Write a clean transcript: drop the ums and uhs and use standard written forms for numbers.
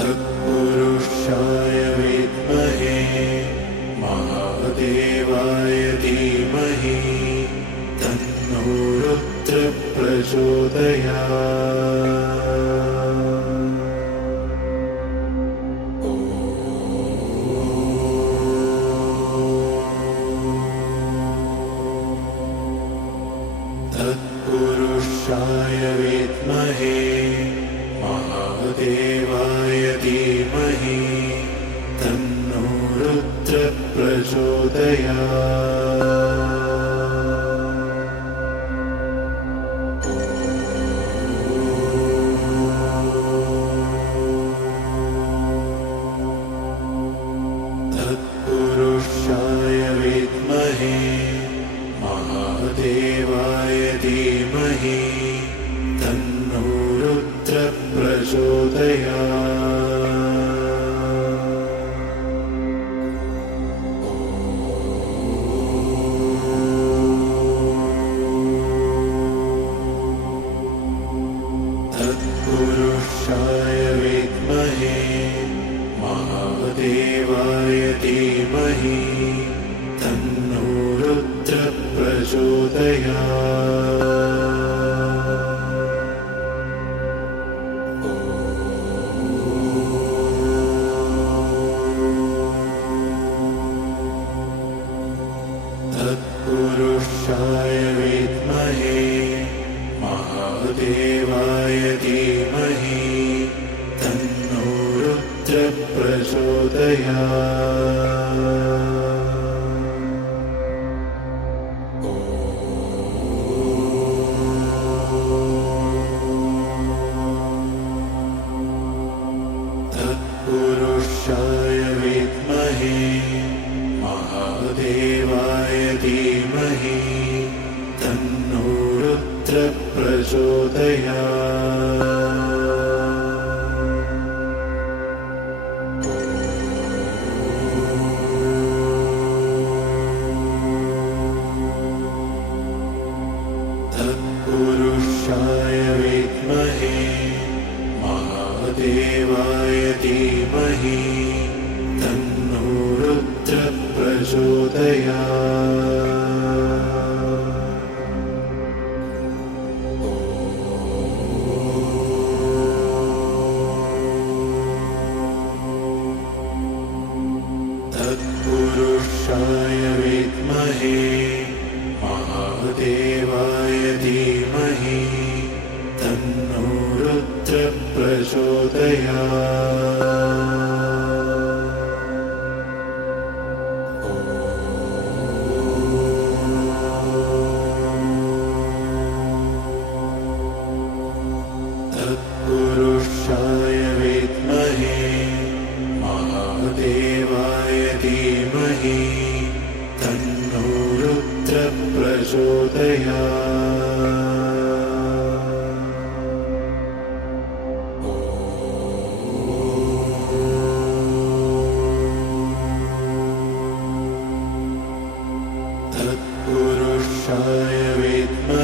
तत्पुरुषाय विद्महे महादेवाय धीमहि तन्नो रुद्रः प्रचोदयात्। तत्पुरुषाय विद्महे महादेवाय धीमहि तन्नो रुद्रः प्रचोदयात्। तत्पुरुषाय विद्महे महादेवाय धीमहि तन्नो रुद्रः प्रचोदयात्। तत्पुरुषाय विद्महे महादेवाय धीमहि तन्नो रुद्रः प्रचोदयात्। तत्पुरुषाय विद्महे महादेवाय धीमहि तन्नो रुद्रः प्रचोदयात्। तत्पुरुषाय विद्महे महादेवाय धीमहि तन्नो रुद्रः प्रचोदयात्। तत्पुरुषाय विद्महे महादेवाय धीमहि तन्नो रुद्रः प्रचोदयात्। तत्पुरुषाय विद्महे महादेवाय धीमहि तन्नो रुद्रः प्रचोदयात्। तत्पुरुषाय विद्महे महादेवाय धीमहि तन्नो रुद्रः प्रचोदयात्। तत्पुरुषाय विद्महे